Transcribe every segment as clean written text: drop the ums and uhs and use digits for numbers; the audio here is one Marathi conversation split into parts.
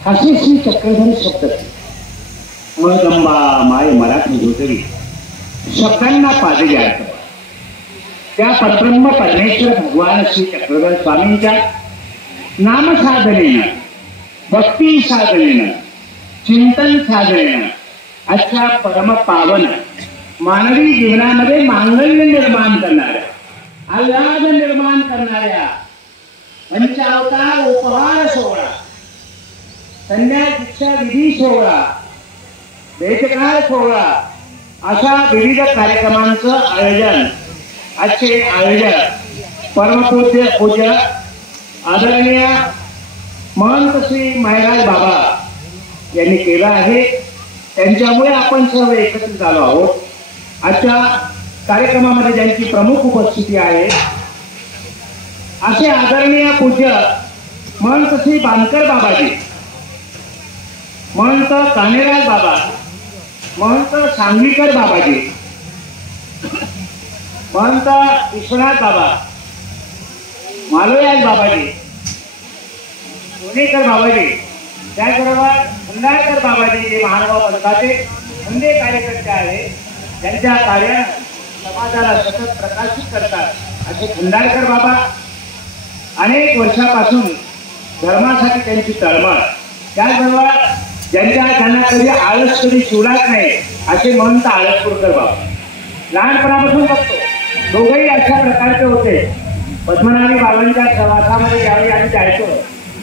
असे श्री चक्रधर शब्द मदंबा माय मराठी जोतरी शब्दांना पाजले अर्थ त्या परब्रह्म परमेश्वर भगवान श्री चक्रधर स्वामींच्या नाम साधनेनं, भक्ती साधनेनं, चिंतन साधनेनं अशा परम पावन मानवी जीवनामध्ये मांगल्य निर्माण करणाऱ्या, आल्हाद निर्माण करणाऱ्या पंचावतार उपहार सोहळा, संन्यास दीक्षा विधी सोहळा, वेदकाळ सोहळा अशा विविध कार्यक्रमांचं आयोजन आजचे आयोजक परमपूज्य आदरणीय महंत श्री मायराज बाबा यांनी केलं आहे. त्यांच्यामुळे आपण सर्व एकत्रित आलो आहोत. आजच्या कार्यक्रमामध्ये ज्यांची प्रमुख उपस्थिती आहे असे आदरणीय पूज्य महंत श्री बांकर बाबाजी, महंत कान्हेराज बाबा, महंत सांगलीकर बाबाजी, महंत विश्वनाथ बाबा, मालोयाज बाबाजी, पुणेकर बाबाजी, त्याचबरोबर खंडाळकर बाबाजी जे महानुभाव पंथाचे खंडे कार्यकर्ते आहेत, त्यांच्या कार्यानं समाजाला सतत प्रकाशित करतात असे खंडाळकर बाबा अनेक वर्षापासून धर्मासाठी त्यांची तळमळ, त्याचबरोबर त्यांना कधी आळस कधी शिवलाच नाही असे महंत आळसपूरकर बाबा. लहानपणापासून बघतो दोघेही अशा प्रकारचे होते. पद्मनाभी बाबांच्या प्रवासामध्ये ज्यावेळी आम्ही जायचो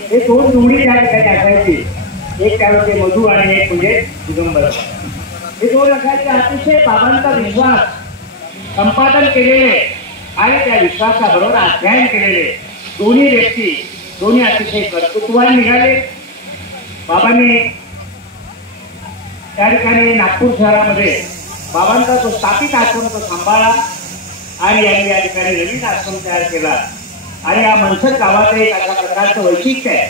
हे दोन जोडी त्या ठिकाणी असायची. एक त्यावेळी मधु आणि एक म्हणजे दिगंबर. हे दोन असायचे. अतिशय बाबांचा विश्वास संपादन केलेले आणि त्या विश्वासाबरोबर अध्ययन केलेले दोन्ही व्यक्ती, दोन्ही अतिशय कर्तृत्वान निघाले. बाबांनी त्या ठिकाणी नागपूर शहरामध्ये बाबांचा तो स्थापित आश्रम तो सांभाळला आणि यांनी या ठिकाणी नवीन आश्रम तयार केला. आणि या मनसर गावाचं एक अशा प्रकारचं वैशिष्ट्य आहे.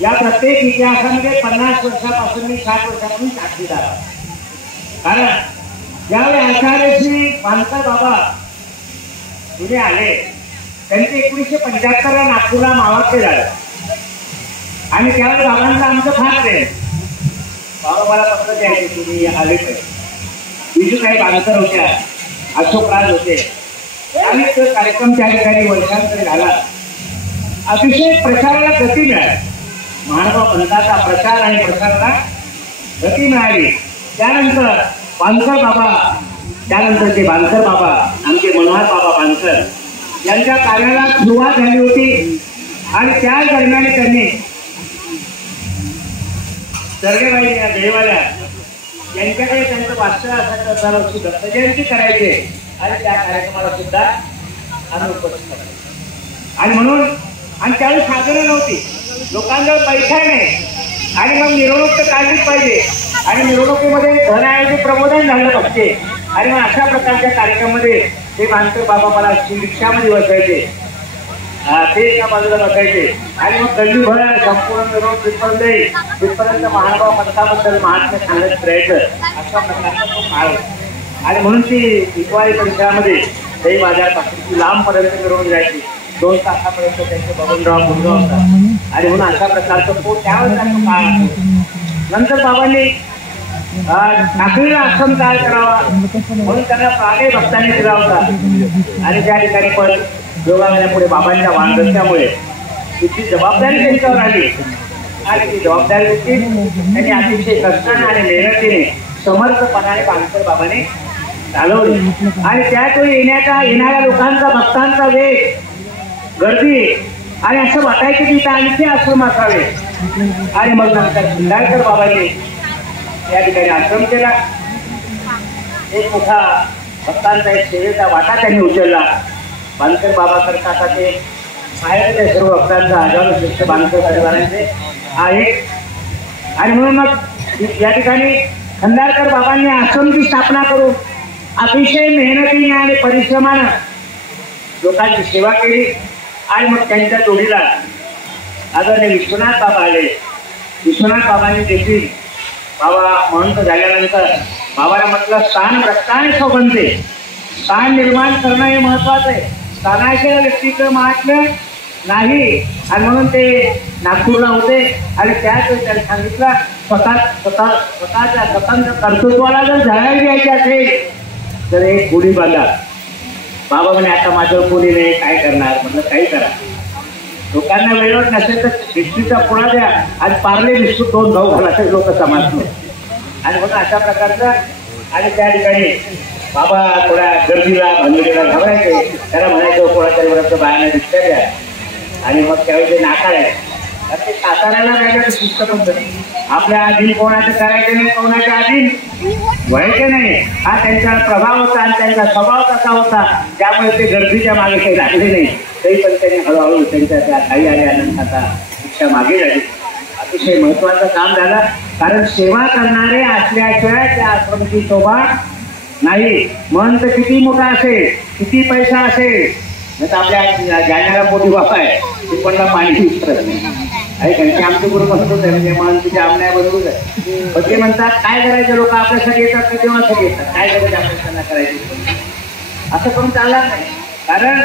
या प्रत्येक इतिहासामध्ये 50 वर्षापासून मी 60 वर्षापासून साक्षीदार आहे. कारण ज्यावेळी आचार्य श्री बांकर बाबा पुणे आले त्यांचे 1975 नागपूरला मावाचे झालं आणि त्यावेळी बाबांचा आमचं फार प्रेम. बाबा मला पत्र द्यायचे तुम्ही आले तर. विजू काही बांकर होत्या, अशोक राज होते आणि तो कार्यक्रम त्या ठिकाणी वर्षांतर झाला. अतिशय प्रचाराला गती मिळाली. महानुभाव पंथाचा प्रचार आणि प्रसाराला गती मिळाली. त्यानंतर बांकर बाबा, त्यानंतर ते बांकर बाबा आमचे मनोहर बाबा बांकर यांच्या कार्याला सुरुवात झाली होती. आणि त्या दरम्यान त्यांनी सर्गेबाई या देवाल्या यांच्याकडे त्यांचं वास्तव्य असायचं. दरवर्षी दत्त जयंती करायचे आणि त्या कार्यक्रमाला सुद्धा आम्ही उपस्थित करायचो. आणि म्हणून आणि त्यावेळी साधनं नव्हती, लोकांजवळ पैसा नाही आणि मग मिरवणूक तर काढलीच पाहिजे आणि मिरवणुकीमध्ये धनाऐवजी प्रबोधन झालं पाहिजे. आणि मग अशा प्रकारच्या कार्यक्रमामध्ये ते बांकर बाबा मला रिक्षामध्ये बसायचे, ते एका बाजूला बसायचे आणि मग गल्लीभर संपूर्ण मिरवणूक तिथपर्यंत महानुभाव पंथाबद्दल महात्म्य सांगत राहायचं. अशा प्रकारचा तो काळ होता. आणि म्हणून ती दिवाळी परिसरामध्ये दही बाजारपासून ती लांबपर्यंत मिरवून जायची. 2 तासापर्यंत त्यांचे बबनराव मुलगा होता. आणि म्हणून अशा प्रकारचं तो त्यावेळेस काळ. नंतर बाबांनी नागरीला आश्रम तयार करावा म्हणून त्यांना प्राणे भक्तांनी दिला होता. आणि त्या ठिकाणी पण योगापुढे बाबांच्या वांगल्यामुळे तिची जबाबदारी त्यांच्यावर आली आणि ती जबाबदारी त्यांनी अतिशय कष्टाने आणि मेहनतीने समर्थपणाने बांकर बाबाने चालवली. आणि त्याचवेळी येणाऱ्या लोकांचा भक्तांचा वेग, गर्दी आणि असं वाटायचं की आणखी आश्रम असावे. आणि मग नंतर खंडाळकर बाबांनी या ठिकाणी आश्रम केला. एक मोठा भक्तांचा एक सेवेचा वाटा त्यांनी उचलला. बांकर बाबा करता आता ते बाहेरच्या सर्व भक्तांचा हजारो शिष्ट बांकर परिवारांचे आहे. आणि म्हणून मग या ठिकाणी खंडाळकर बाबांनी आश्रमची स्थापना करून अतिशय मेहनतीने आणि परिश्रमानं लोकांची सेवा केली. आणि मग त्यांच्या जोडीला आदरणीय विश्वनाथ बाबा आले. विश्वनाथ बाबांनी देखील बाबा महंत झाल्यानंतर बाबाला म्हटलं स्थान रक्ताने संबंधे, स्थान निर्माण करणं हे महत्वाचं आहे. स्थानाच्या व्यक्तीचं महात्म्य नाही. आणि म्हणून ते नागपूरला होते आणि त्याच त्यांनी सांगितलं स्वतःच्या स्वतंत्र कर्तृत्वाला जर झळाळी द्यायची असेल तर एक गुढी बांधा. बाबा म्हणे आता माझं कोणी नाही, काय करणार. म्हटलं काही करा, लोकांना वेळेवर नसेल तर बिस्किटचा पुडा द्या आणि पार्ले बिस्कुट 2 भाऊ घाला तर लोक समाजले. आणि म्हणून अशा प्रकारचं. आणि त्या ठिकाणी बाबा थोड्या गर्दीला भांडणीला घाबरायचे. त्याला म्हणायचं कोणाच्या बरोबर बायाने दिसत्या द्या. आणि मग त्यावेळी ते नाकारायचे. ते साताऱ्याला काय शिस्त पण आपल्या अधीन कोणाचं करायचं नाही, कोणाच्या अधीन व्हायचे नाही. हा त्यांचा प्रभाव होता आणि त्यांचा स्वभाव तसा होता. त्यामुळे ते गर्दीच्या मागे काही लागले नाही. तरी पण त्यांनी हळूहळू त्यांच्या त्या काही आल्यानंतर शिक्षा मागे झाली. अतिशय महत्वाचं काम झालं. कारण सेवा करणारे असल्याशिवाय त्या आश्रमाची शोभा नाही. मन तर किती मोठा असेल, किती पैसा असेल, नाही तर आपल्या जाण्याला मोठी बापा आहे ते पण पाणी विसरत नाही. त्यांचे आमचे गुरु म्हणतो म्हणजे मन तुझे आमण्या बरोबर आहे. पण ते म्हणतात काय करायचे, लोक आपल्यासाठी येतात का तेव्हासाठी येतात, काय करायचं आपल्याला त्यांना करायचे. असं करून चालणार नाही. कारण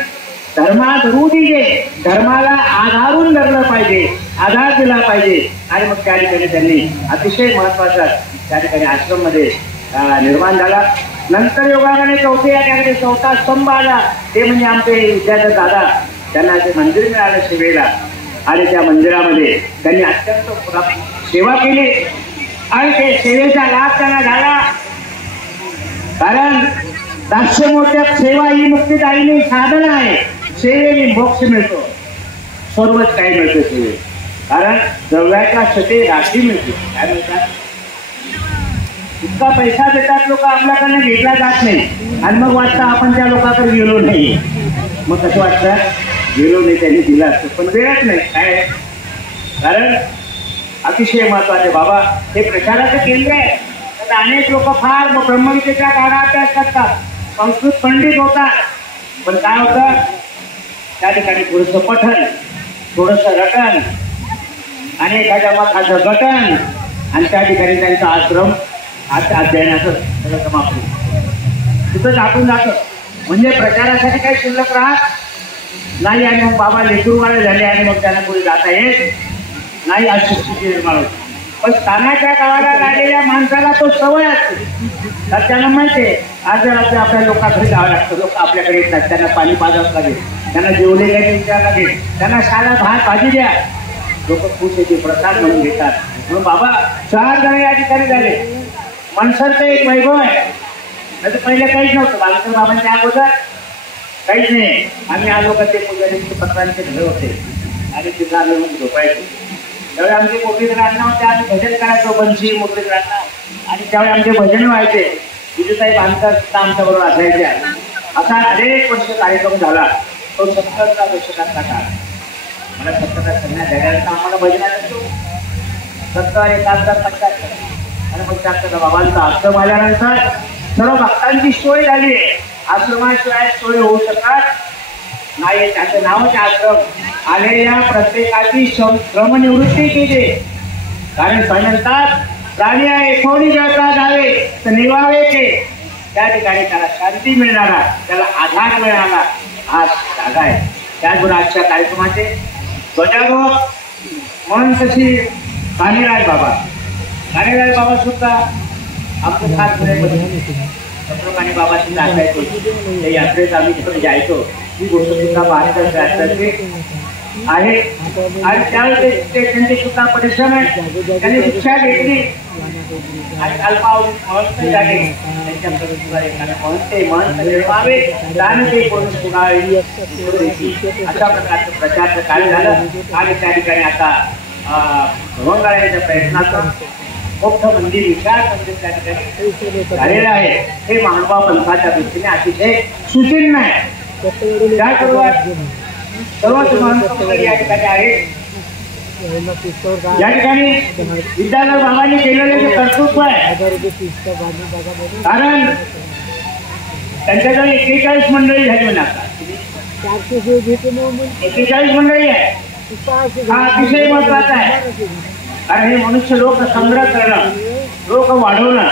धर्मात दिले, धर्माला आधारून धरलं पाहिजे, आधार दिला पाहिजे. आणि मग त्या ठिकाणी त्यांनी अतिशय महत्वाचा त्या ठिकाणी आश्रम मध्ये निर्माण झाला. नंतर योगाने चौथा स्तंभ आला. ते म्हणजे आमचे विद्यार्थी दादा, त्यांना ते मंदिर मिळालं सेवेला. आणि त्या मंदिरामध्ये त्यांनी अत्यंत सेवा केली आणि ते सेवेचा लाभ त्यांना झाला. कारण दास्यमोचक सेवा ही मुक्तिदायिनी साधन आहे. सेवेने मोक्ष मिळतो, सर्वच काही मिळतं सेवे. कारण द्रव्याच्या सते राशी मिळते. काय म्हणतात, इतका पैसा देतात लोक, आपल्याकडनं घेतला जात नाही. आणि मग वाटतं आपण त्या लोकांकडे गेलो नाही. मग कसं वाटतं, गेलो नाही, त्यांनी दिला असतो पण वेळच नाही. काय कारण अतिशय महत्वाचे बाबा हे प्रचाराचं केंद्र आहे. तर अनेक लोक फार ब्रह्मविद्येच्या काळात अभ्यास करतात, संस्कृत पंडित होतात. पण काय होतं, त्या ठिकाणी थोडंसं पठण, थोडंसं रटण आणि एखाद्या मताचं गठन आणि त्या ठिकाणी त्यांचा आश्रम अध्ययनाचं सगळं समाप्त तिथं टाकून जातं. म्हणजे प्रचारासाठी काही शिल्लक राहत नाही. आणि मग बाबा लेकरूवाळे झाले आणि मग त्यांना पुढे जाता येत नाही, अशी स्थिती निर्माण होती. पण स्थानाच्या काळाला लागलेल्या माणसाला तो सवय असते. तर त्यांना माहिती आहे आज जर आपल्या लोकांकडे जावं लागतं, लोक आपल्याकडे येतात, त्यांना पाणी पाजावं लागेल, त्यांना जेवले काय विचार लागेल, त्यांना साधा भात भाजी द्या, लोक खुश येते, प्रसाद म्हणून घेतात. म्हणून बाबा 4 जण या ठिकाणी झाले. मनसरचं एक वैभव आहे. नाही तर पहिले काहीच नव्हतं. बालकर बाबांच्या अगोदर काहीच नाही. आम्ही आलो का ते पुजारीचे पत्रांचे घर होते आणि तिथं आम्ही मग झोपायचो. त्यावेळी आमचे मुरलीधरांना होते, आम्ही भजन करायचो, बंशी मुरलीधरांना. आणि त्यावेळी आमचे भजन व्हायचे. विजयताई बांधकर सुद्धा आमच्याबरोबर असायचे. असा अनेक वर्ष कार्यक्रम झाला. तो 70च्या दशकातला काळ. मला 70 संन्यास झाल्यानंतर आम्हाला भजनात असतो 70, 71, 75. आणि मग त्या बाबांचा आश्रम आल्यानंतर सर्व भक्तांची सोय झाली. आश्रमाशिवाय सोय होऊ शकत नाही. त्याचं नावच आश्रम. आलेल्या प्रत्येकाची श्रमनिवृत्ती केली. कारण म्हणतात प्राणी आहे कोणी जळता जावे तर निवावे ते. त्या ठिकाणी त्याला शांती मिळणारा, त्याला आधार मिळाला हा जागा आहे. त्याचबरोबर आजच्या कार्यक्रमाचे ध्वजारोहक म्हणून तशी कानिराज बाबा सुद्धा आपलं खास चंद्रकानी बाबा सुद्धा असायचो. त्या यात्रेत आम्ही तिकडे जायचो. ही गोष्ट सुद्धा महाराष्ट्राची आहे. आणि त्यावेळेस ते त्यांचे सुद्धा परिश्रम आहे. त्यांनी शिक्षा घेतली आणि अल्पावधीत महंत झाले. त्यांच्या महंत निर्मावे जाणते कोण कुणाळी अशा प्रकारचं प्रचारचं कार्य झालं. आणि त्या ठिकाणी आता भवंगाळ्याच्या प्रयत्नाचं मोठं मंदिर, विशाल मंदिर त्या ठिकाणी झालेलं आहे. हे मानवा पंथाच्या दृष्टीने अतिशय सुचिन्ह आहे. त्याचबरोबर सर्वच महत्त्वपूर्ण या ठिकाणी आहे. या ठिकाणी विद्याधर बाबांनी केलेले जे कर्तृत्व आहे, कारण त्यांच्याकडे 41 मंडळी झाली म्हणा. 41 मंडळी आहे. हा अतिशय महत्वाचा आहे. कारण हे मनुष्य लोक संग्रह करणं, लोक वाढवणं,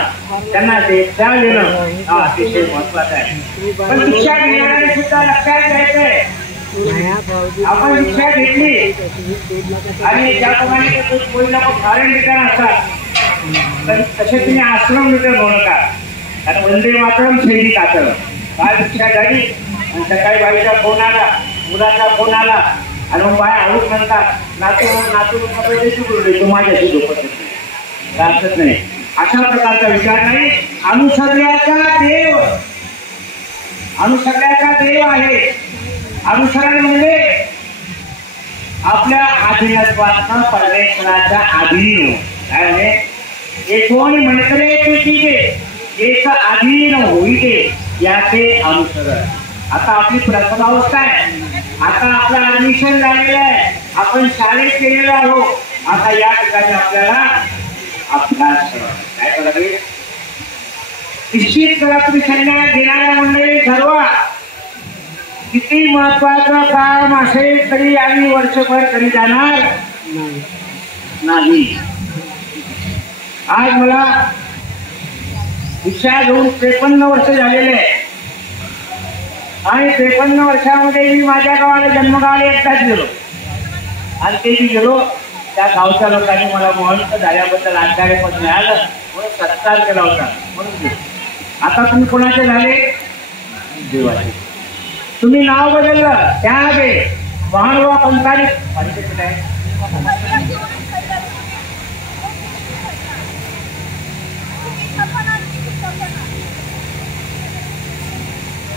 त्यांना ते त्या देणं हा अतिशय महत्वाचं आहे. पण शिक्षा घेणारे सुद्धा लक्षात घ्यायचंय आपण दीक्षा घेतली आणि ज्याप्रमाणे मुलीला पण कारण ठिकाण असतात तर तसे तुम्ही आश्रम ठिकाण होऊ नका. कारण वंदे मातरम शैली कातळ बाळ दीक्षा झाली आणि सकाळी बाईचा फोन आला, मुलाचा फोन आला आणि मग बाय हळूच म्हणतात नातू नातू तू माझ्याशी झोपत राहतच नाही. अशा प्रकारचा विचार नाही. अनुसरण्याचा देव आहे. अनुसरण म्हणजे आपल्या अधीनत्वातून परमेश्वराच्या अधीन काय कोणी म्हटले तुझी एक अधीन होईते याचे अनुसरण. आता आपली प्रथम अवस्था आहे. आता आपलं ऍडमिशन झालेलं आहे. आपण शाळेत गेलेलो आहोत. आता या ठिकाणी आपल्याला अभ्यास काय करावे निश्चित करा. तुम्ही संन्यास घेणाऱ्या मंडळी ठरवा किती महत्वाचं काम असेल तरी आम्ही वर्षभर कधी जाणार नाही. आज मला दीक्षा घेऊन 53 वर्ष झालेले आहे आणि 53 वर्षामध्ये मी माझ्या गावाला जन्मगावाला एकटाच गेलो आणि ते मी गेलो त्या गावच्या लोकांनी मला महंत झाल्याबद्दल आचार्यपद मिळालं म्हणून सत्कार केला होता म्हणून. आता तुम्ही कोणाचे झाले? देवाचे. तुम्ही नाव बदललं त्यागे महानुभाव पंथाने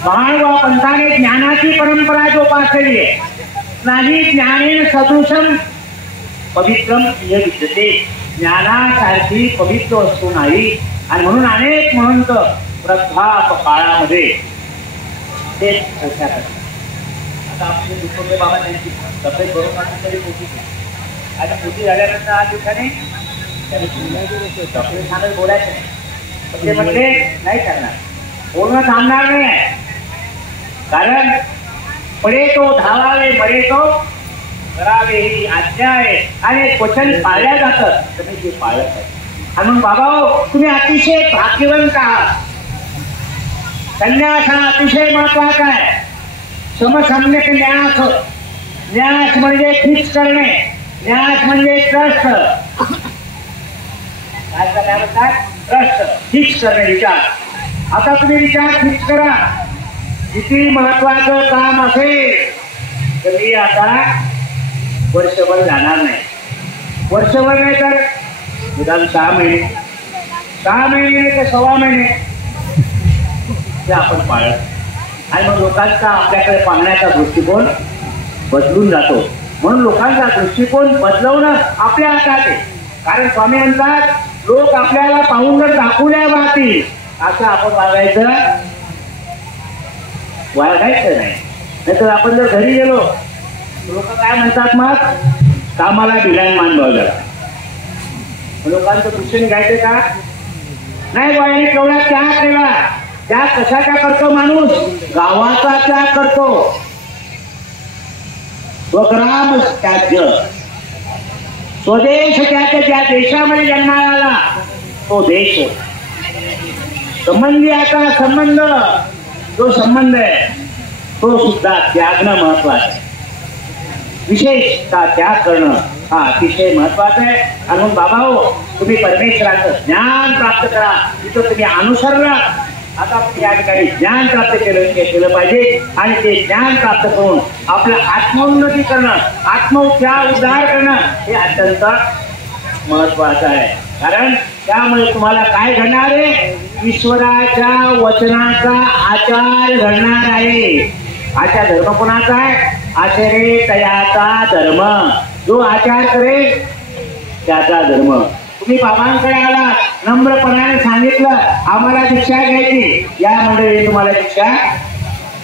महानुभाव पंथाने ज्ञानाची परंपरा जोपासली आहे. नाही ज्ञानेन सदृशम पवित्रम विद्यते. ज्ञानासारखी पवित्र वस्तू नाही आणि म्हणून अनेक महंत वृद्धाप काळामध्ये ते आता आपले दुःखोबे बाबा त्यांची तब्येत बरोबर तरी मोठी आता मोठी झाल्यानंतर आज दिवसाने डॉक्टर सांगत बोलायचं नाही पण ते म्हटले नाही करणार बोलणं थांबणार नाही. कारण पडे तो धावावे मरे तो करावे ही आज्ञा आहे आणि वचन पाळल्या जातं तुम्ही ते पाळत आहे. आणि मग बाबा तुम्ही अतिशय भाग्यवंत आहात. संन्यास हा अतिशय महत्वाचा आहे. समसम्यक न्यास. न्यास म्हणजे फिक्स करणे. न्यास म्हणजे ट्रस्ट. काय म्हणतात? ट्रस्ट फिक्स करणे विचार. आता तुम्ही विचार फिक्स करा किती महत्वाचं काम असेल तर मी आता वर्षभर जाणार नाही. वर्षभर नाही तर निदान 6 महिने 6 महिने ते 6 महिने ते आपण पाळत आणि मग लोकांचा आपल्याकडे पाहण्याचा दृष्टिकोन बदलून जातो. म्हणून लोकांचा दृष्टिकोन बदलवणं आपल्या हातात आहे. कारण स्वामी म्हणतात लोक आपल्याला पाहून जर दाखवल्या वाहतील असं आपण वागायचं नाही. नाहीतर आपण जर घरी गेलो लोक काय म्हणतात मग कामाला बिलान मानवायला लोकांचं दृष्टीने घ्यायचं का नाही. बायाने केवढा त्याग केला. त्या कशाचा करतो माणूस? गावाचा त्याग करतो. स्वग्राम त्याज्य स्वदेश त्याग. ज्या देशामध्ये जन्माला आला तो देश संबंधी आता संबंध जो संबंध आहे तो सुद्धा त्यागणं महत्वाचं आहे. विशेषतः त्याग करणं हा अतिशय महत्वाचं आहे. आणि मग बाबा हो तुम्ही परमेश्वराचं ज्ञान प्राप्त करा. तिथं तुम्ही अनुसरला आता या ठिकाणी ज्ञान प्राप्त केलं पाहिजे आणि ते ज्ञान प्राप्त करून आपलं आत्मोन्नती करणं उद्धार करणं हे अत्यंत महत्वाचं आहे. कारण त्यामुळे तुम्हाला काय घडणार आहे? ईश्वराच्या वचनाचा आचार घडणार आहे. आचार धर्म कोणाचा आहे? आचरे तयाचा धर्म. जो आचार करेल त्याचा धर्म. तुम्ही बाबांकडे आला नम्रपणाने सांगितलं आम्हाला दीक्षा घ्यायची. या मंडळी तुम्हाला दीक्षा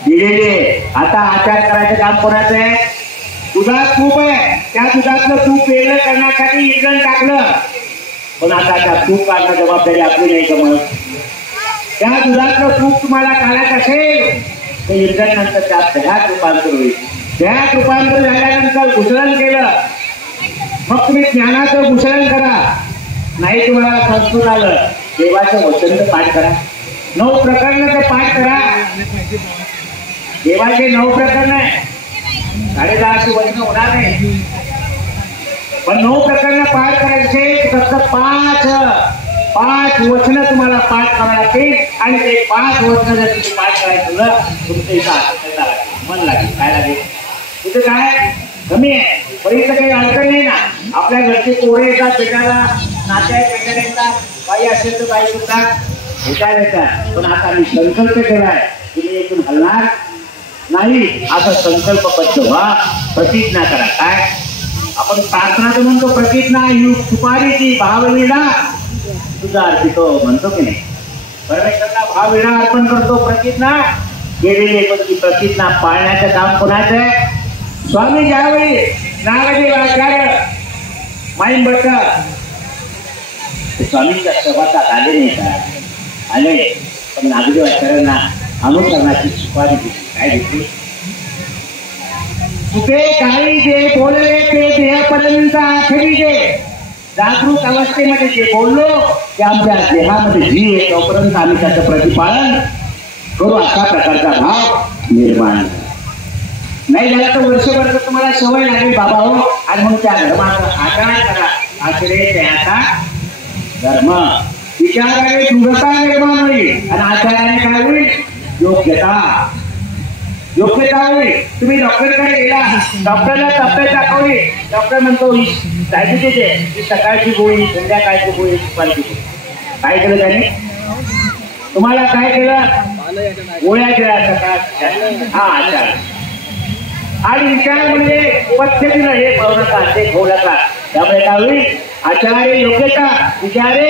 दिलेली आहे. आता आचार करायचं काम कोणाचं आहे? दुधात तूप आहे. त्या दुधातलं तूप वेगळं करण्यासाठी इंधन टाकलं पण आता त्या तूप काढणं जबाबदारी आपली नाही जमत. त्या दुधातलं तूप तुम्हाला काढायचं असेल तर इंधन नंतर त्यात दह्यात रूपांतर होईल. दह्यात रूपांतर झाल्यानंतर घुसळण केलं मग तुम्ही ज्ञानाचं घुसळण करा. नाही तुम्हाला संस्कृत आलं देवाचं वचन पाठ करा. 9 प्रकरणाचं पाठ करा. देवाचे 9 प्रकरण आहे. 10:30 वचन होणार नाही, पण 9 प्रकरण पाठ करायचे फक्त 5 वचन तुम्हाला पाठ करावं लागतील आणि ते 5 वचन जर तुम्ही पाठ करायचं तुमचं इथं मन लागेल. काय लागेल तिथं काय कमी आहे, पण इथं काही अडचण नाही ना. आपल्या घरचे पोरे येतात भेटायला, नात्यात भेटायला येतात, बाई असेल तर बाई सुद्धा भेटायला येतात. पण आता मी संकल्प केलाय तुम्ही इथून हलणार नाही, असा संकल्पबद्ध व्हा, प्रतिज्ञा करा. काय आपण प्रार्थना तर म्हणतो प्रतिज्ञा ही सुपारीची भावविणा तुझा अर्पितो म्हणतो की नाही. परमेश्वरला भावविणा अर्पण करतो, प्रतिज्ञा केलेली आहे. पण ती प्रतिज्ञा पाळण्याचं काम कोणाचं आहे? स्वामी ज्यावेळी नागदेव आचार्य माईंबट स्वामींच्या सभातात आले नाही का? आले, पण नागदेव आचार्यांना अनुसरणाची सुपारी दिली. काय दिली? तुझे काही जे बोलले ते देहापर्यंत आखरी जे जागरूक अवस्थेमध्ये जे बोललो ते आमच्या देहामध्ये जी आहे तोपर्यंत आम्ही त्याचं प्रतिपादन करू, अशा प्रकारचा भाव निर्माण नाही झाला तर वर्षभर तर तुम्हाला सवय लागेल बाबा हो. आणि म्हणून त्या धर्माचा आचरण करा. आचरे त्याचा धर्म. विचाराने दृढता निर्माण होईल आणि आचाराने काय होईल? योग्यता होईल. तुम्ही डॉक्टरकडे गेला, डॉक्टरला तब्येत दाखवली, डॉक्टर म्हणतो डायबिटीज आहे, ही सकाळची गोळी, संध्याकाळची गोळी, दुपारची गोळी. काय केलं त्याने? तुम्हाला काय केलं? गोळ्या केल्या सकाळ. हा आचार आणि विचार म्हणजे पद्धतीनं हे खाऊ नका, ते खाऊ नका. त्यामुळे काय होईल? आचार्य योग्यता, विचारे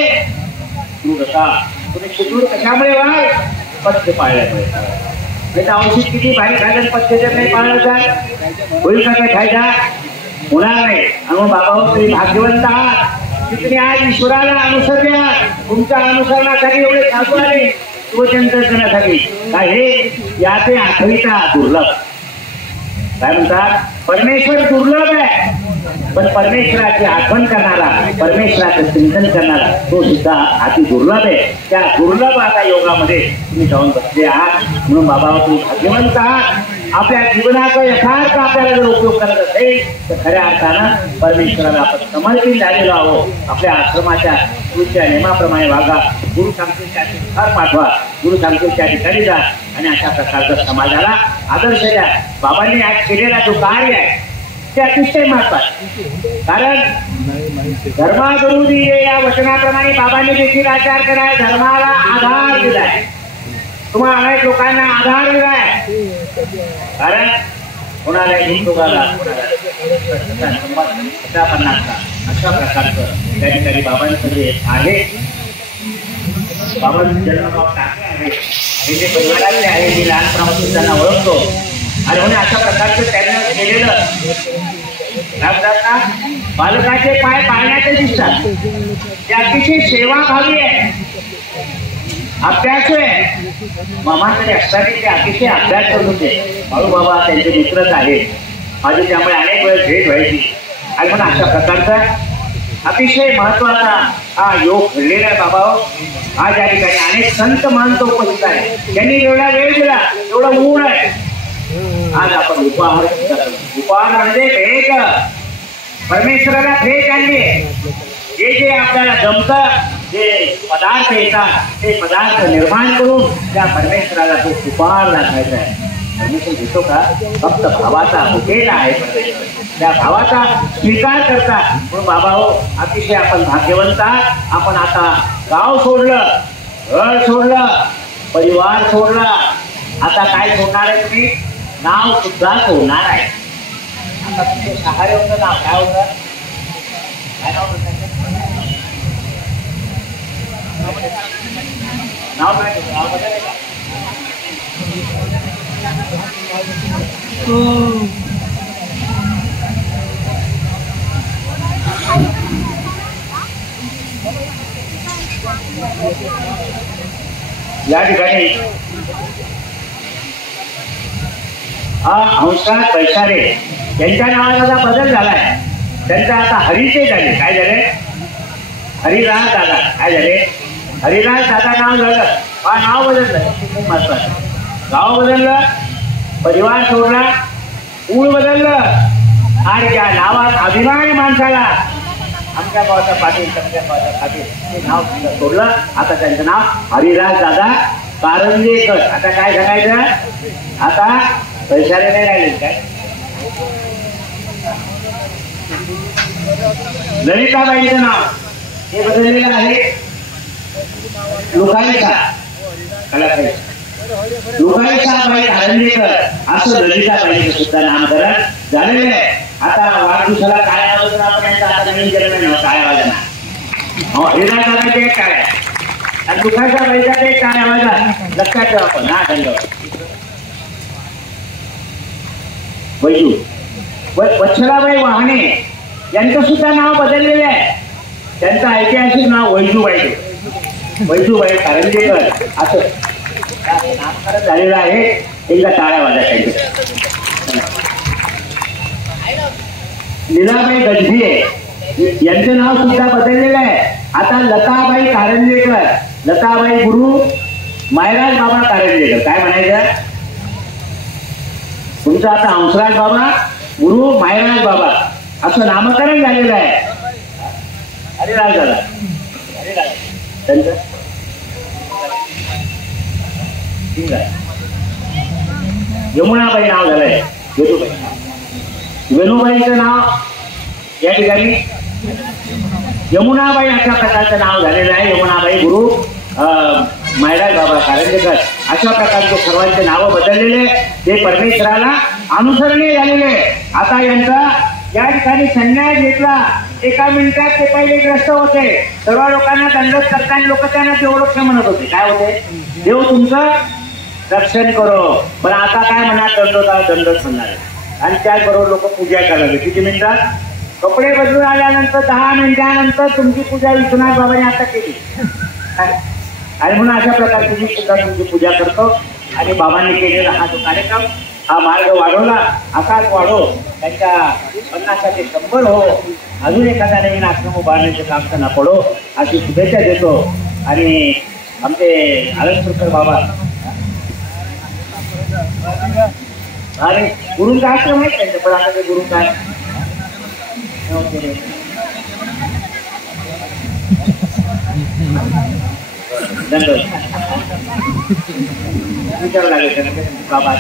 दृढता. तुम्ही सुदृढ कशामुळे व्हाल? पथ्य पाळल्यामुळे. त्याचं औषध किती भारी खायला पथ्य जर नाही पाळलं तर होईल का काय फायदा? होणार नाही. आणि मग बाबा तुम्ही भाग्यवंत आहात की तुम्ही आज ईश्वराला अनुसरल्या. तुमच्या अनुसरणासाठी एवढे साधू आले शिवचिंतन करण्यासाठी. काय हे याचे आठवीचा दुर्लभ. काय म्हणतात? परमेश्वर दुर्लभ आहे, पण परमेश्वराची आठवण करणारा, परमेश्वराचं चिंतन करणारा तो सुद्धा अति दुर्लभ आहे. त्या दुर्लभ आता योगामध्ये तुम्ही जाऊन बसले आहात. म्हणून बाबा तुम्ही भाग्यवंत आहात. आपल्या जीवनाचा यथार्थ आपल्याला जर उपयोग करत असेल तर खऱ्या अर्थानं परमेश्वराला आपण समर्पित झालेलो आहोत. आपल्या आश्रमाच्या गुरुच्या नियमाप्रमाणे वागा. गुरु सांगतील त्या ठिकाणी पाठवा, गुरु सांगतील त्या ठिकाणी जा आणि अशा प्रकारचा समाजाला आदर्श द्या. बाबांनी आज केलेला जो कार्य आहे ते अतिशय महत्वाचे. कारण धर्मागुरु दिले या वचनाप्रमाणे बाबांनी देखील आचार कराय, धर्माला आधार दिलाय. तुम्हाला अनेक लोकांना आधार दिलाय. कारण कोणाला हिंदुगाला अशा प्रकारचं त्या ठिकाणी बाबांचं जे आहे, बाबांचं जन्मगाव टाकले आहे, हे जे परिवारातले आहे, मी लहानपणापासून त्यांना ओळखतो. आणि म्हणून अशा प्रकारचं त्यांना केलेलं बालकाचे पाय पाळण्याचे दिसतात. ते अतिशय सेवाभावी आहे, अभ्यास आहे. मामाकडे असताना ते अतिशय अभ्यास करत होते. बाळूबाबा त्यांचे मित्रच आहेत माझी, त्यामुळे अनेक वेळेस भेट व्हायची. आणि म्हणून अशा प्रकारचा अतिशय महत्वाचा हा योग घडलेला आहे बाबा. आज या ठिकाणी अनेक संत महंत उपस्थित आहे. त्यांनी एवढा वेळ दिला, एवढं ऊन आहे. आज आपण उपहार म्हणजे भेट, परमेश्वराला भेट आणली. जे जे आपल्याला जमतं, जे पदार्थ येतात ते पदार्थ निर्माण करून त्या परमेश्वराला तो उपहार दाखवायचा आहे. परमेश्वर घेतो का? फक्त भावाचा उकेला आहे परमेश्वर. त्या भावाचा स्वीकार करतात. म्हणून बाबा हो, अतिशय आपण भाग्यवंत आहात. आपण आता गाव सोडलं, घर सोडलं, परिवार सोडला. आता काय सोडणार आहे तुम्ही? नाव सुद्धा सोडणार आहे. आता तुमचं सहारे होतं नाव काय होतं? काय नाव होतं? नाव काय होतं? नाव बदललं का? या ठिकाणी हंसराज पैसारे यांच्या नावाचा बदल झालाय. त्यांचा आता हरीचे झाले. काय झाले? हरिराज दादा. काय झाले? हरिराज दादा नाव झालं. हा नाव बदललं. खूप महत्वाचं. गाव बदललं, परिवार सोडला, ऊळ बदललं आणि त्या नावात अभिमान माणसाला आमच्या गावाचा पाटील तमच्या गावाचा पाटील हे नाव सोडलं. आता त्यांचं नाव हरिराज दादा कारंजेकर. आता काय सांगायचं, आता पैशाने नाही राहिले काय. ललिताबाईंचं नाव हे बदललेलं आहे. लुकाईचा लुकाईचाबाई कारंजेकर असं ललिताबाईंचं सुद्धा नामकरण झालेलं आहे. आता वाढदिवसाला काय आवाज आपण आता नवीन केलं नाही काय आवाजाना हिराजाचा एक काय आणि लुकाईचा बाईचा ते काय आवाज लक्षात ठेवा आपण. हा धन्यवाद. वैजू वत्सलाबाई वाहने यांचं सुद्धा नाव बदललेलं आहे. त्यांचं ऐतिहासिक नाव वैजूबाई वैजूबाई कारंजेकर असं नामकरण झालेलं आहे. एकदा टाळ्या वाजवायच्या. लीलाबाई गजभिये यांचं नाव सुद्धा बदललेलं आहे. आता लताबाई कारंजेकर, लताबाई गुरु मायराज बाबा कारंजेकर. काय म्हणायचं तुमचं आता हंसराज बाबा गुरु मायराज बाबा असं नामकरण झालेलं आहे. हरिराज दादा हरिराज त्यांचं यमुनाबाई नाव झालंय. वेणुबाई वेणुबाईचं नाव या ठिकाणी यमुनाबाई अशा प्रकारचं नाव झालेलं आहे. यमुनाबाई गुरु मायराज बाबा कारंजेकर अशा प्रकारचे सर्वांचे नाव बदललेले ते परमेश्वराला अनुसरणे झालेले. आता यांचा या ठिकाणी संन्यास घेतला. एका मिनिटात ते पहिले ग्रस्त होते. सर्व लोकांना दंडोत करताना लोक त्यांना देवरक्ष म्हणत होते. काय होते, देव तुमचं रक्षण करो. पण आता काय म्हणणार, दंडोत म्हणणार. आणि त्याचबरोबर लोक पूजा करायला किती मिनिटात कपडे बदलून आल्यानंतर 10 मिनिटानंतर तुमची पूजा विश्वनाथ बाबांनी आता केली. आणि म्हणून अशा प्रकारची मी सुद्धा तुमची पूजा करतो. आणि बाबांनी केलेला हा जो कार्यक्रम हा मार्ग वाढवला असाच वाढो. त्यांच्या 50 ते 100 हो. अजून एखादा नवीन आश्रम उभारण्याचे काम त्यांना पडो अशी शुभेच्छा देतो. आणि आमचे आळसपूरकर बाबा आणि गुरुंचा आश्रम आहे त्यांचं. पण आता ते गुरु काय विचार लागेल बाबा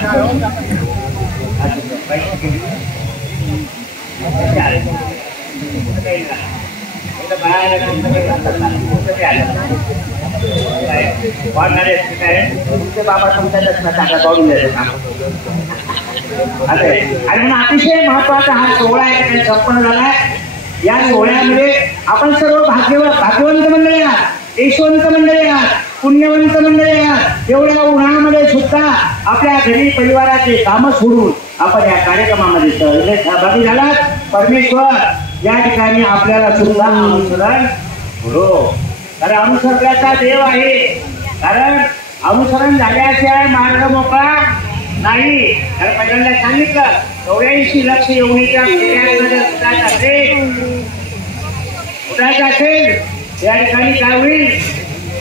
वाढणारे तुमचे बाबा तुमच्या लक्षात काढून द्यायचं. आणि म्हणून अतिशय महत्वाचा हा सोहळा आहे संपन्न झाला. या सोहळ्यामध्ये आपण सर्व भाग्यवंत मंडळी आहात, यशवंत मंडळी आहात, पुण्यवंत मंडळी आहात. एवढ्या उन्हाळ्यामध्ये सुद्धा आपल्या घरी परिवाराचे काम सोडून आपण या कार्यक्रमामध्ये सहभागी झालात. परमेश्वर या ठिकाणी आपल्याला सुद्धा अनुसरण करो. कारण अनुसरण्याचा देव आहे. कारण अनुसरण झाल्याशिवाय मार्ग मोकळा नाही. कारण पहिल्यांदा सांगितलं 84 लक्ष एवढीच्या उठायचं असेल या ठिकाणी काय होईल,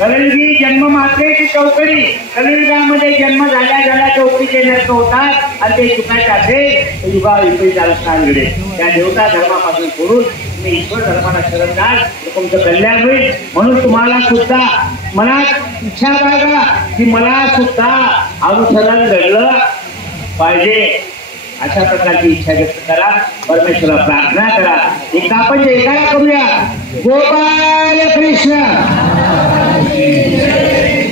कलियुगी जन्म मात्रेची चौकडी. कलियुगामध्ये जन्म झाल्या चौकीचे नर्क होतात आणि ते चुकायचे असेल तर युगा विपरीत स्थान घडेल. त्या देवता धर्मापासून सोडून तुम्ही ईश्वर धर्माला शरण जाल तर तुमचं कल्याण होईल. म्हणून तुम्हाला सुद्धा मनात इच्छा बाळगा की मला सुद्धा अनुसरण घडलं पाहिजे. अशा प्रकारची इच्छा व्यक्त करा. परमेश्वराला प्रार्थना करा. एक आपण एकाला करूया. गोपाल कृष्ण.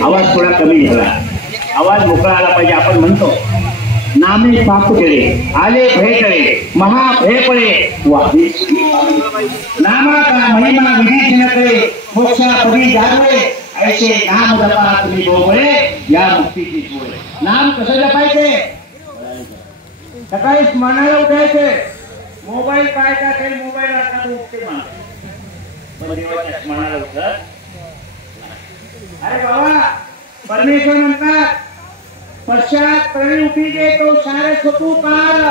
आवाज थोडा कमी झाला, आवाज मोकळा आला पाहिजे. आपण म्हणतो नामे पाप केले आले भय कळे महाभय पळे वावीस नामा का महिमा विधीच न करे मोक्षा पदी जागवे ऐसे नाम जपा तुम्ही डोळे या मुक्तीची जोळे. नाम कसं जपायचे, सकाळी स्मरणाला उठायचे. मोबाईल काय असेल मोबाईल आता उठते मला देवाच्या स्मरणाला उठत. अरे बाबा परमेश्वर म्हणतात पश्चात प्रणय उठीजे तो सारे स्वतू काल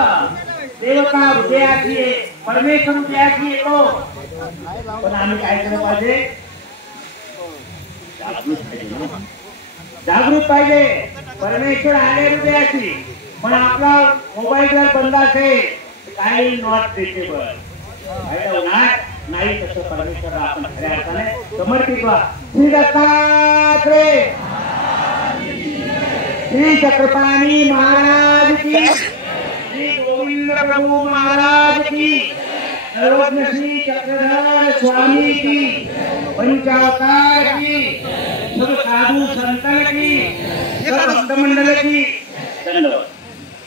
देवता हृदयाची परमेश्वर हृदयाची येतो. पण आम्ही काय केलं पाहिजे, जागृत पाहिजे. परमेश्वर आले हृदयाची पण आपला मोबाईल जर बंद असेल काही नॉट रिचेबल होणार नाही. तसं परमेश्वर आपण खऱ्या अर्थाने समर्पित व्हा. श्री दत्तात्रेय श्री चक्रपाणी महाराज की, श्री गोविंद प्रभु महाराज की, सर्वज्ञ श्री चक्रधर स्वामी की, पंचावतार की, सब साधु संतन की, सब भक्त मंडल की,